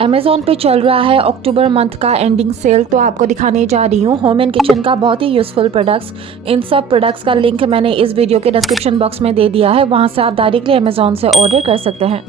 Amazon पे चल रहा है अक्टूबर मंथ का एंडिंग सेल, तो आपको दिखाने जा रही हूँ होम एंड किचन का बहुत ही यूज़फुल प्रोडक्ट्स। इन सब प्रोडक्ट्स का लिंक मैंने इस वीडियो के डिस्क्रिप्शन बॉक्स में दे दिया है, वहाँ से आप डायरेक्टली अमेज़ॉन से ऑर्डर कर सकते हैं।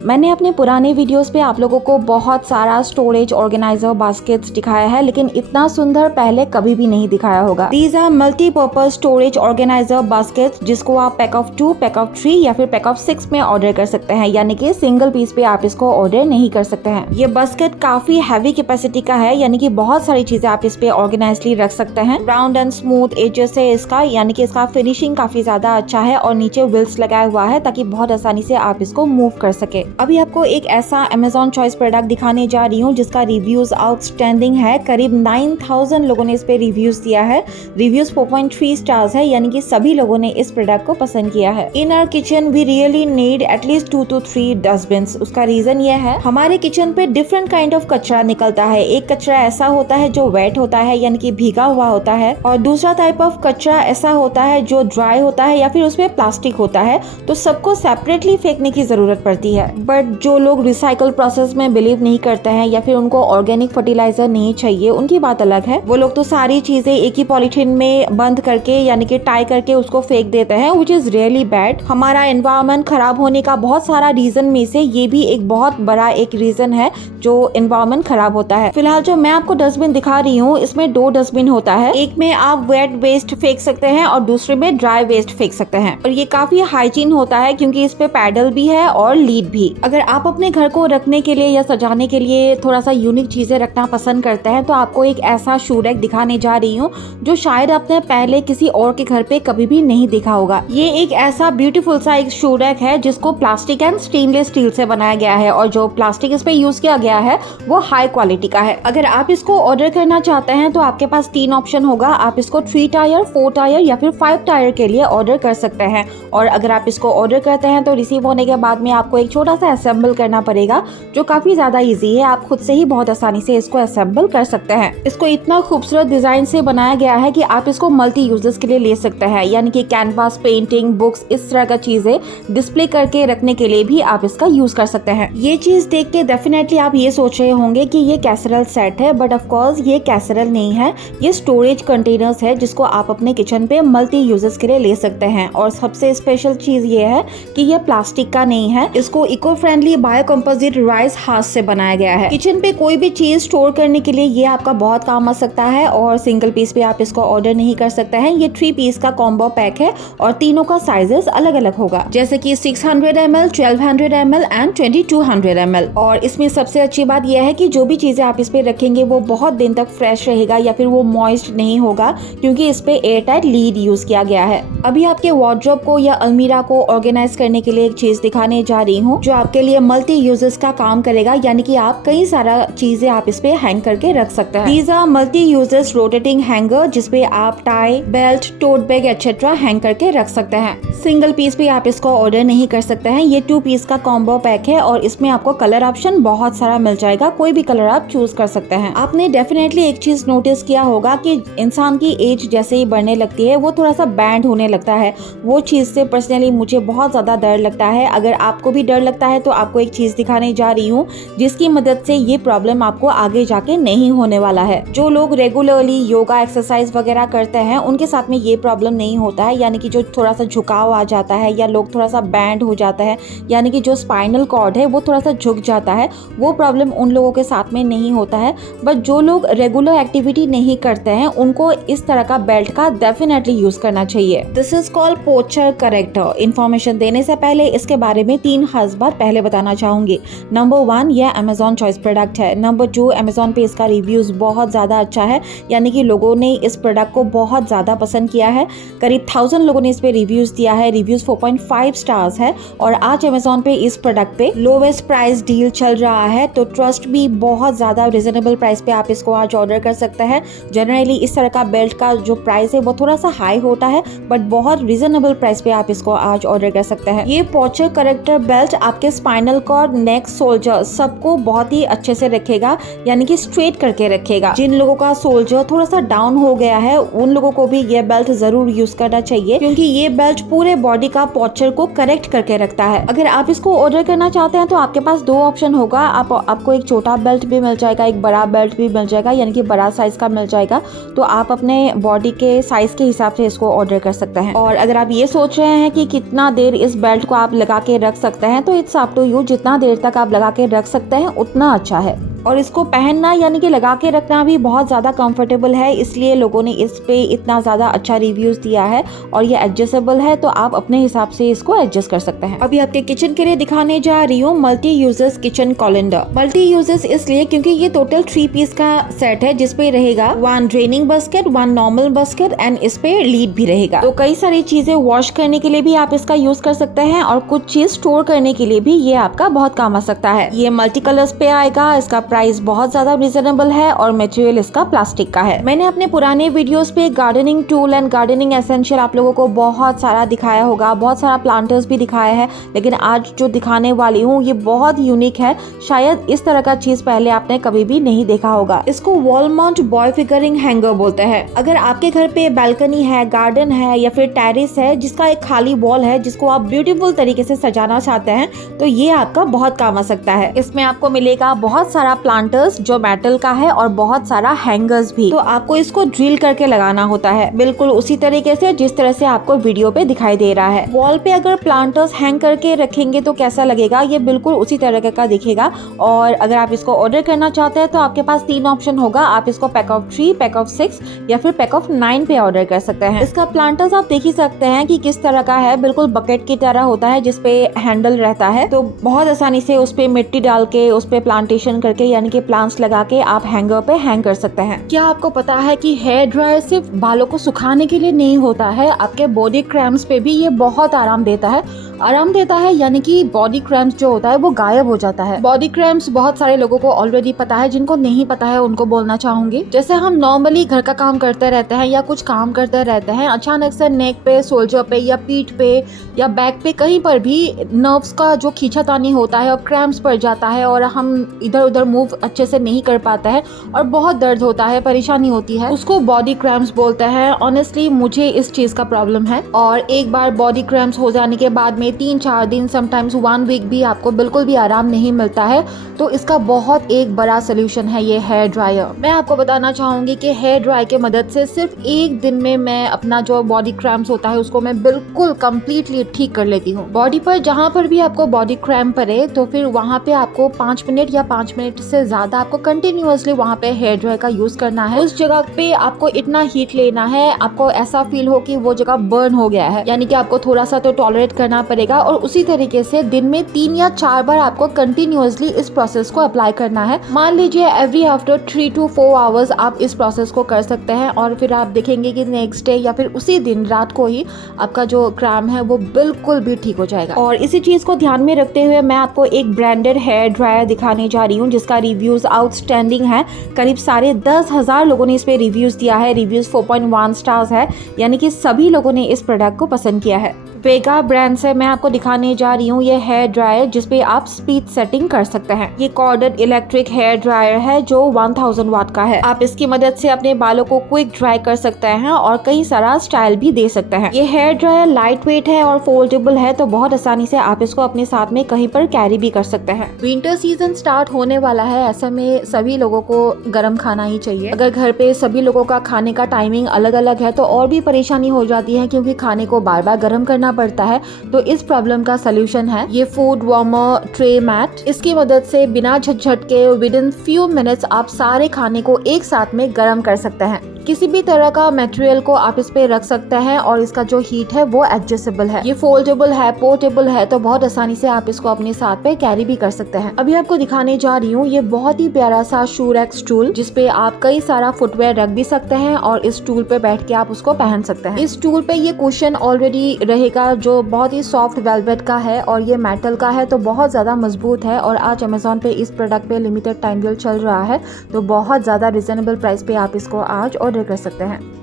मैंने अपने पुराने वीडियोस पे आप लोगों को बहुत सारा स्टोरेज ऑर्गेनाइजर बास्केट्स दिखाया है, लेकिन इतना सुंदर पहले कभी भी नहीं दिखाया होगा। These are multipurpose storage organizer baskets, जिसको आप पैक ऑफ 2, पैक ऑफ 3 या फिर पैक ऑफ 6 में ऑर्डर कर सकते हैं, यानी कि सिंगल पीस पे आप इसको ऑर्डर नहीं कर सकते हैं। ये बास्केट काफी हैवी कैपेसिटी का है, यानी कि बहुत सारी चीजें आप इस पे ऑर्गेनाइजली रख सकते हैं। राउंड एंड स्मूथ एजेस है इसका, यानी कि इसका फिनिशिंग काफी ज्यादा अच्छा है और नीचे व्हील्स लगाया हुआ है ताकि बहुत आसानी से आप इसको मूव कर सके। अभी आपको एक ऐसा अमेज़ॉन चॉइस प्रोडक्ट दिखाने जा रही हूँ जिसका रिव्यूज आउटस्टैंडिंग है। करीब 9000 लोगों ने इस पे रिव्यूज दिया है। रिव्यूज 4.3 स्टार्स है, यानी कि सभी लोगों ने इस प्रोडक्ट को पसंद किया है। In our kitchen we really need at least 2 to 3 dustbins. उसका रीजन ये है, हमारे किचन पे डिफरेंट काइंड ऑफ कचरा निकलता है। एक कचरा ऐसा होता है जो वेट होता है, यानी कि भीगा हुआ होता है, और दूसरा टाइप ऑफ कचरा ऐसा होता है जो ड्राई होता है या फिर उसमें प्लास्टिक होता है। तो सबको सेपरेटली फेंकने की जरूरत पड़ती है। बट जो लोग रिसाइकल प्रोसेस में बिलीव नहीं करते हैं या फिर उनको ऑर्गेनिक फर्टिलाइजर नहीं चाहिए, उनकी बात अलग है। वो लोग तो सारी चीजें एक ही पॉलिथीन में बंद करके, यानी कि टाई करके उसको फेंक देते हैं, व्हिच इज रियली बैड। हमारा एनवायरनमेंट खराब होने का बहुत सारा रीजन में से ये भी एक बहुत बड़ा एक रीजन है जो एनवायरनमेंट खराब होता है। फिलहाल जो मैं आपको डस्टबिन दिखा रही हूँ, इसमें 2 डस्टबिन होता है। एक में आप वेट वेस्ट फेंक सकते हैं और दूसरे में ड्राई वेस्ट फेंक सकते हैं। और ये काफी हाइजीन होता है क्योंकि इस पे पैडल भी है और लीड भी। अगर आप अपने घर को रखने के लिए या सजाने के लिए थोड़ा सा यूनिक चीजें रखना पसंद करते हैं, तो आपको एक ऐसा शू रैक दिखाने जा रही हूँ जो शायद आपने पहले किसी और के घर पे कभी भी नहीं देखा होगा। ये एक ऐसा ब्यूटीफुल सा एक शू रैक है जिसको प्लास्टिक एंड स्टेनलेस स्टील से बनाया गया है, और जो प्लास्टिक इस पे यूज किया गया है वो हाई क्वालिटी का है। अगर आप इसको ऑर्डर करना चाहते हैं तो आपके पास 3 ऑप्शन होगा। आप इसको 3 टायर, 4 टायर या फिर 5 टायर के लिए ऑर्डर कर सकते हैं। और अगर आप इसको ऑर्डर करते हैं तो रिसीव होने के बाद में आपको एक छोटा सा असेंबल करना पड़ेगा, जो काफी ज्यादा इजी है। आप खुद से ही बहुत आसानी से इसको असेंबल कर सकते हैं। इसको इतना खूबसूरत डिजाइन से बनाया गया है कि आप इसको मल्टी यूजेस के लिए ले सकते हैं, यानी कि कैनवास, पेंटिंग, बुक्स, इस तरह का चीजें डिस्प्ले करके रखने के लिए भी आप इसका यूज कर सकते हैं। ये चीज देख के डेफिनेटली आप ये सोच रहे होंगे कि ये कैसरल सेट है, बट ऑफ कोर्स ये कैसरल नहीं है। ये स्टोरेज कंटेनर्स है जिसको आप अपने किचन पे मल्टी यूजेस के लिए ले सकते हैं। और सबसे स्पेशल चीज ये है कि ये प्लास्टिक का नहीं है। इसको eco friendly bio composite rice हाथ से बनाया गया है। किचन पे कोई भी चीज स्टोर करने के लिए ये आपका बहुत काम आ सकता है। और सिंगल पीस पे आप इसको ऑर्डर नहीं कर सकते हैं। ये 3 पीस का कॉम्बो पैक है और तीनों का साइजेस अलग अलग होगा, जैसे कि 600 ml, 1200 ml एंड 2200 ml। और इसमें सबसे अच्छी बात यह है कि जो भी चीजें आप इस पे रखेंगे वो बहुत दिन तक फ्रेश रहेगा या फिर वो मॉइस्ट नहीं होगा, क्योंकि इस पे एयर टाइट लीड यूज किया गया है। अभी आपके वार्डरोब को या अलमीरा को ऑर्गेनाइज करने के लिए एक चीज दिखाने जा रही हूँ जो आपके लिए मल्टी यूजेस का काम करेगा, यानी कि आप कई सारा चीजें आप इस पे हैंग करके रख सकते हैं। These are multi uses rotating hanger, जिसपे आप tie, belt, tote bag etcetera hang करके रख सकते हैं। सिंगल पीस पे आप इसको ऑर्डर नहीं कर सकते हैं। ये 2 पीस का कॉम्बो पैक है और इसमें आपको कलर ऑप्शन बहुत सारा मिल जाएगा। कोई भी कलर आप चूज कर सकते हैं। आपने डेफिनेटली एक चीज नोटिस किया होगा कि इंसान की एज जैसे ही बढ़ने लगती है वो थोड़ा सा बैंड होने लगता है। वो चीज से पर्सनली मुझे बहुत ज्यादा डर लगता है। अगर आपको भी डर लगता है तो आपको एक चीज दिखाने जा रही हूँ जिसकी मदद से ये प्रॉब्लम आपको आगे जाके नहीं होने वाला है। जो लोग रेगुलरली योगा एक्सरसाइज वगैरह करते हैं उनके साथ में ये प्रॉब्लम नहीं होता है, यानी कि जो थोड़ा सा झुकाव आ जाता है या लोग थोड़ा सा बैंड हो जाता है, यानी कि जो स्पाइनल कॉर्ड है वो थोड़ा सा झुक जाता है, वो प्रॉब्लम उन लोगों के साथ में नहीं होता है। बट जो लोग रेगुलर एक्टिविटी नहीं करते हैं उनको इस तरह का बेल्ट का डेफिनेटली यूज करना चाहिए। This is called posture character. Information देने से पहले इसके बारे में 3 खास बात पहले बताना चाहूंगी। नंबर 1, यह अमेज़ॉन चॉइस प्रोडक्ट है। नंबर 2, अमेज़ॉन पे इसका रिव्यूज बहुत ज्यादा अच्छा है, यानी कि लोगों ने इस प्रोडक्ट को बहुत ज्यादा पसंद किया है। करीब 1000 लोगों ने इस पे रिव्यूज दिया है। रिव्यूज 4.5 स्टार्स है। और आज अमेज़ॉन पे इस प्रोडक्ट पे लोवेस्ट प्राइस डील चल रहा है, तो ट्रस्ट भी बहुत ज्यादा रिजनेबल प्राइस पे आप इसको आज ऑर्डर कर सकते हैं। जनरली इस तरह का बेल्ट का जो प्राइस है वो थोड़ा सा हाई होता है, बट बहुत रिजनेबल प्राइस पे आप इसको आज ऑर्डर कर सकते हैं। ये पोस्चर करेक्टर बेल्ट आपके आपके स्पाइनल कॉर्ड, नेक, सोल्जर सबको बहुत ही अच्छे से रखेगा, यानी कि स्ट्रेट करके रखेगा। जिन लोगों का सोल्जर थोड़ा सा डाउन हो गया है उन लोगों को भी ये बेल्ट जरूर यूज करना चाहिए, क्योंकि ये बेल्ट पूरे बॉडी का पोस्चर को करेक्ट करके रखता है। अगर आप इसको ऑर्डर करना चाहते हैं तो आपके पास दो ऑप्शन होगा। आपको एक छोटा बेल्ट भी मिल जाएगा, एक बड़ा बेल्ट भी मिल जाएगा, यानी कि बड़ा साइज का मिल जाएगा। तो आप अपने बॉडी के साइज के हिसाब से इसको ऑर्डर कर सकते हैं। और अगर आप ये सोच रहे हैं कि कितना देर इस बेल्ट को आप लगा के रख सकते हैं, तो इट्स अप टू यू। जितना देर तक आप लगा के रख सकते हैं उतना अच्छा है। और इसको पहनना यानी कि लगा के रखना भी बहुत ज़्यादा कंफर्टेबल है, इसलिए लोगों ने इस पे इतना ज़्यादा अच्छा रिव्यूज़ दिया है। और ये एडजस्टेबल है, तो आप अपने हिसाब से इसको एडजस्ट कर सकते हैं। अभी आपके किचन के लिए दिखाने जा रही हूँ multi users kitchen calendar. Multi users इसलिए क्योंकि ये टोटल 3 पीस का सेट है, जिसपे रहेगा 1 draining basket, 1 normal basket and इस पे लीड भी रहेगा। तो कई सारी चीजें वॉश करने के लिए भी आप इसका यूज कर सकते हैं और कुछ चीज स्टोर करने के लिए भी ये आपका बहुत काम आ सकता है। ये मल्टी कलर्स पे आएगा, इसका प्राइस बहुत ज्यादा रिजनेबल है और मटेरियल इसका प्लास्टिक का है। मैंने अपने पुराने वीडियोस पे gardening tool and gardening essential आप लोगों को बहुत सारा दिखाया होगा, बहुत सारा प्लांटर्स भी दिखाया है, लेकिन आज जो दिखाने वाली हूँ ये बहुत यूनिक है। शायद इस तरह का चीज पहले आपने कभी भी नहीं देखा होगा। इसको wall mount boy figuring hanger बोलते हैं। अगर आपके घर पे बालकनी है, गार्डन है या फिर टेरेस है जिसका एक खाली वॉल है जिसको आप ब्यूटीफुल तरीके से सजाना चाहते हैं, तो ये आपका बहुत काम आ सकता है। इसमें आपको मिलेगा बहुत सारा प्लांटर्स जो मेटल का है और बहुत सारा हैंगर्स भी। तो आपको इसको ड्रिल करके लगाना होता है, बिल्कुल उसी तरीके से जिस तरह से आपको वीडियो पे दिखाई दे रहा है। वॉल पे अगर प्लांटर्स हैंग करके रखेंगे तो कैसा लगेगा, ये बिल्कुल उसी तरह का दिखेगा। और अगर आप इसको ऑर्डर करना चाहते हैं तो आपके पास 3 ऑप्शन होगा। आप इसको पैक ऑफ 3, पैक ऑफ 6 या फिर पैक ऑफ 9 पे ऑर्डर कर सकते हैं। इसका प्लांटर्स आप देख ही सकते हैं कि किस तरह का है, बिल्कुल बकेट की तरह होता है जिसपे हैंडल रहता है। तो बहुत आसानी से उस पे मिट्टी डाल के उस पे प्लांटेशन करके यानी कि प्लांट्स लगा के आप हैंगर पे हैंग कर सकते हैं। क्या आपको पता है कि हेयर ड्रायर सिर्फ बालों को सुखाने के लिए नहीं होता है, आपके बॉडी क्रैम्प्स पे भी ये बहुत आराम देता है, यानी कि बॉडी क्रैम्प्स जो होता है वो गायब हो जाता है। बॉडी क्रैम्प्स बहुत सारे लोगों को ऑलरेडी पता है, जिनको नहीं पता है उनको बोलना चाहूंगी। जैसे हम नॉर्मली घर का काम करते रहते हैं या कुछ काम करते रहते हैं, अचानक से नेक पे, शोल्डर पे या पीठ पे या बैक पे कहीं पर भी नर्व्स का जो खींचातानी होता है और क्रैम्प्स पड़ जाता है और हम इधर उधर मूव अच्छे से नहीं कर पाते हैं और बहुत दर्द होता है, परेशानी होती है, उसको बॉडी क्रैम्प्स बोलते हैं। ऑनेस्टली मुझे इस चीज का प्रॉब्लम है और एक बार बॉडी क्रैम्प्स हो जाने के बाद में 3-4 दिन, समटाइम्स 1 वीक भी आपको बिल्कुल भी आराम नहीं मिलता है। तो इसका बहुत एक बड़ा सोल्यूशन है ये हेयर ड्रायर। मैं आपको बताना चाहूंगी कि हेयर ड्रायर की मदद से सिर्फ एक दिन में मैं अपना जो बॉडी क्रैम्प्स होता है उसको मैं बिल्कुल कंप्लीटली ठीक कर लेती हूँ। बॉडी पर जहाँ पर भी आपको बॉडी क्रैम्प पड़े तो फिर वहाँ पे आपको 5 मिनट या 5 मिनट से ज्यादा आपको कंटिन्यूअसली वहाँ पे हेयर ड्रायर का यूज करना है। उस जगह पे आपको इतना हीट लेना है, आपको ऐसा फील हो कि वो जगह बर्न हो गया है, यानी कि आपको थोड़ा सा तो टॉलरेट करना पड़ेगा। और उसी तरीके से दिन में 3 या 4 बार आपको कंटिन्यूअसली इस प्रोसेस को अप्लाई करना है। मान लीजिए एवरी आफ्टर 3 to 4 आवर्स आप इस प्रोसेस को कर सकते हैं और फिर आप देखेंगे कि नेक्स्ट डे या फिर उसी दिन रात को ही आपका जो क्रैम्प है वो बिल्कुल भी ठीक हो जाएगा। और इसी चीज को ध्यान में रखते हुए मैं आपको एक ब्रांडेड हेयर ड्रायर दिखाने जा रही हूँ जिसका रिव्यूज आउटस्टैंडिंग है। करीब 10,500 लोगों ने इस पे रिव्यूज दिया है, रिव्यूज 4.1 स्टार्स है, यानी कि सभी लोगों ने इस प्रोडक्ट को पसंद किया है। वेगा ब्रांड से मैं आपको दिखाने जा रही हूँ ये हेयर ड्रायर जिसपे आप स्पीड सेटिंग कर सकते हैं। ये कॉर्डेड इलेक्ट्रिक हेयर ड्रायर है जो 1000 वाट का है। आप इसकी मदद से अपने बालों को क्विक ड्राई कर सकते हैं और कई सारा स्टाइल भी दे सकते हैं। ये हेयर ड्रायर लाइट वेट है और फोल्डेबल है, तो बहुत आसानी से आप इसको अपने साथ में कहीं पर कैरी भी कर सकते हैं। विंटर सीजन स्टार्ट होने वाला है, ऐसे में सभी लोगों को गर्म खाना ही चाहिए। अगर घर पे सभी लोगों का खाने का टाइमिंग अलग अलग है तो और भी परेशानी हो जाती है, क्योंकि खाने को बार बार गर्म करना पड़ता है। तो इस प्रॉब्लम का सलूशन है ये फूड वार्मर ट्रे मैट। इसकी मदद से बिना झटझट के विद इन फ्यू मिनट्स आप सारे खाने को एक साथ में गर्म कर सकते हैं। किसी भी तरह का मटेरियल को आप इस पे रख सकते हैं और इसका जो हीट है वो एडजस्टेबल है। ये फोल्डेबल है, पोर्टेबल है, तो बहुत आसानी से आप इसको अपने साथ पे कैरी भी कर सकते हैं। अभी आपको दिखाने जा रही हूँ ये बहुत ही प्यारा सा शू रैक स्टूल जिसपे आप कई सारा फुटवेयर रख भी सकते हैं और इस स्टूल पे बैठ के आप उसको पहन सकते हैं। इस स्टूल पे ये कुशन ऑलरेडी रहेगा जो बहुत ही सॉफ्ट वेलवेट का है और ये मेटल का है, तो बहुत ज्यादा मजबूत है। और आज अमेजोन पे इस प्रोडक्ट पे लिमिटेड टाइम डील चल रहा है, तो बहुत ज्यादा रिजनेबल प्राइस पे आप इसको आज ऑर्डर कर सकते हैं।